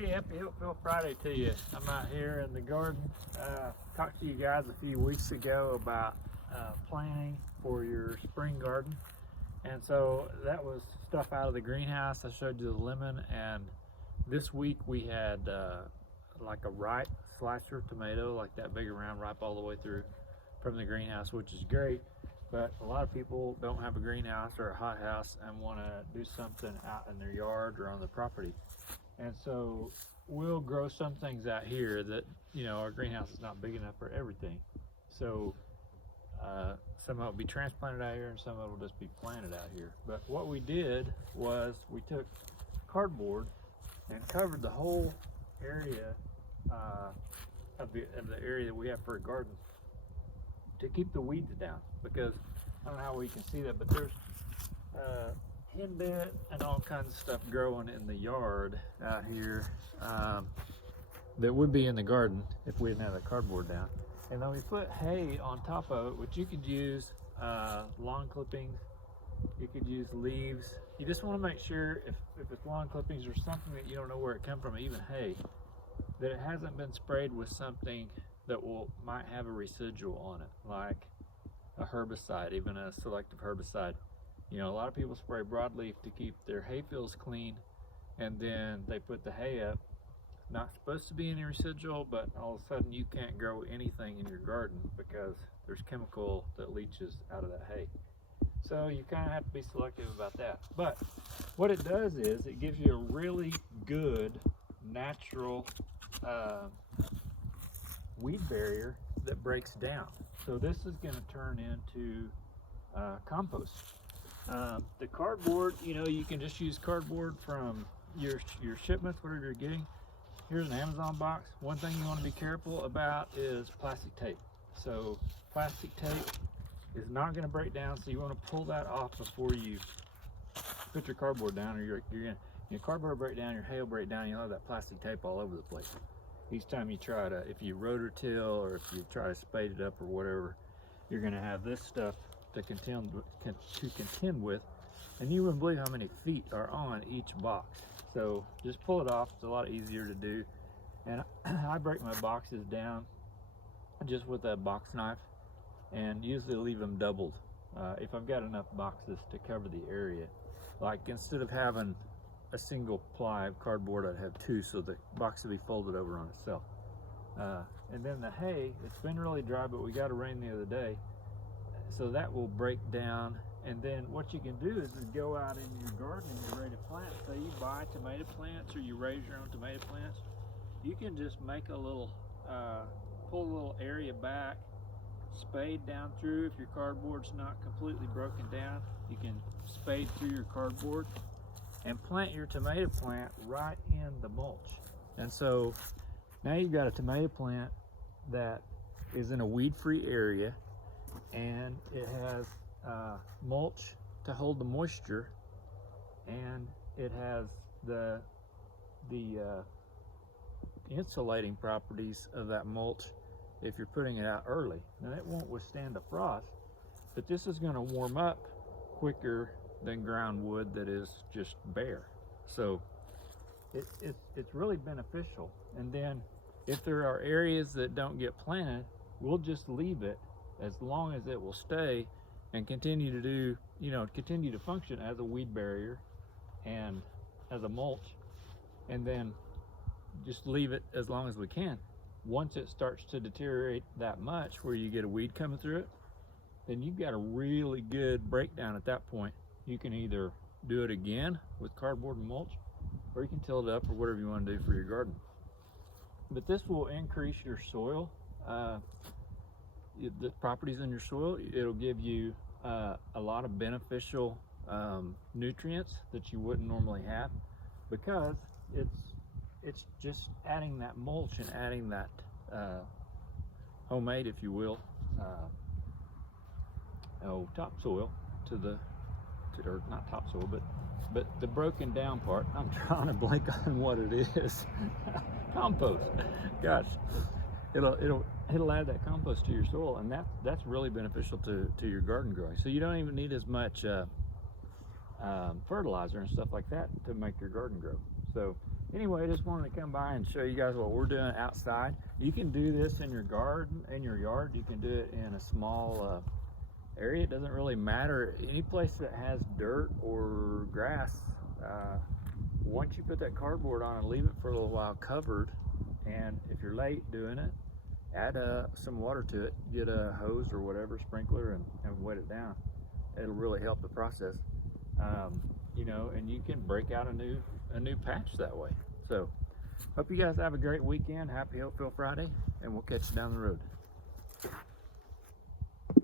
Hey, happy Hopeville Friday to you. I'm out here in the garden. Talked to you guys a few weeks ago about planting for your spring garden. And so that was stuff out of the greenhouse. I showed you the lemon, and this week we had like a ripe slicer tomato, like that big round, ripe all the way through from the greenhouse, which is great. But a lot of people don't have a greenhouse or a hothouse and want to do something out in their yard or on the property. And so we'll grow some things out here that, you know, our greenhouse is not big enough for everything. So some of it will be transplanted out here and some of it will just be planted out here. But what we did was we took cardboard and covered the whole area of the area that we have for a garden to keep the weeds down, because I don't know how we can see that, but there's henbit and all kinds of stuff growing in the yard out here that would be in the garden if we didn't have the cardboard down. And then we put hay on top of it, which you could use lawn clippings, you could use leaves. You just want to make sure if it's lawn clippings or something that you don't know where it came from, even hay, that it hasn't been sprayed with something that might have a residual on it, like a herbicide, even a selective herbicide. You know, a lot of people spray broadleaf to keep their hay fields clean, and then they put the hay up. Not supposed to be any residual, but all of a sudden you can't grow anything in your garden because there's chemical that leaches out of that hay. So you kind of have to be selective about that. But what it does is it gives you a really good natural weed barrier that breaks down. So this is going to turn into compost. The cardboard, you know, you can just use cardboard from your shipments, whatever you're getting. Here's an Amazon box. One thing you want to be careful about is plastic tape. So plastic tape is not going to break down, so you want to pull that off before you put your cardboard down, or you're going to, your cardboard will break down, your hay will break down, you'll have that plastic tape all over the place. Each time you try to, if you rototill or if you try to spade it up or whatever, you're going to have this stuff to contend with, and you wouldn't believe how many feet are on each box. So just pull it off. It's a lot easier to do. And I break my boxes down just with a box knife, and usually leave them doubled if I've got enough boxes to cover the area. Like instead of having a single ply of cardboard, I'd have two, so the box would be folded over on itself. And then the hay, it's been really dry, but we got a rain the other day, so that will break down. And then what you can do is go out in your garden and you're ready to plant. Say you buy tomato plants or you raise your own tomato plants, you can just make a little, pull a little area back, spade down through. If your cardboard's not completely broken down, you can spade through your cardboard and plant your tomato plant right in the mulch. And so now you've got a tomato plant that is in a weed-free area, and it has mulch to hold the moisture, and it has the insulating properties of that mulch if you're putting it out early. Now it won't withstand the frost, but this is going to warm up quicker than ground wood that is just bare. So it's really beneficial. And then if there are areas that don't get planted, we'll just leave it as long as it will stay and continue to do, you know, continue to function as a weed barrier and as a mulch, and then just leave it as long as we can. Once it starts to deteriorate that much where you get a weed coming through it, then you've got a really good breakdown at that point. You can either do it again with cardboard and mulch, or you can till it up or whatever you want to do for your garden. But this will increase your soil, the properties in your soil. It'll give you a lot of beneficial nutrients that you wouldn't normally have, because it's just adding that mulch and adding that homemade, if you will, topsoil to the, or not topsoil, but the broken down part. I'm trying to blank on what it is. Compost. Gosh, it'll add that compost to your soil, and that's really beneficial to your garden growing. So you don't even need as much fertilizer and stuff like that to make your garden grow. So anyway, I just wanted to come by and show you guys what we're doing outside. You can do this in your garden, in your yard. You can do it in a small area. It doesn't really matter. Any place that has dirt or grass, once you put that cardboard on and leave it for a little while covered, and if you're late doing it, add some water to it, get a hose or whatever, sprinkler, and wet it down. It'll really help the process. You know, and you can break out a new patch that way. So hope you guys have a great weekend. Happy Hopeville Friday, and we'll catch you down the road.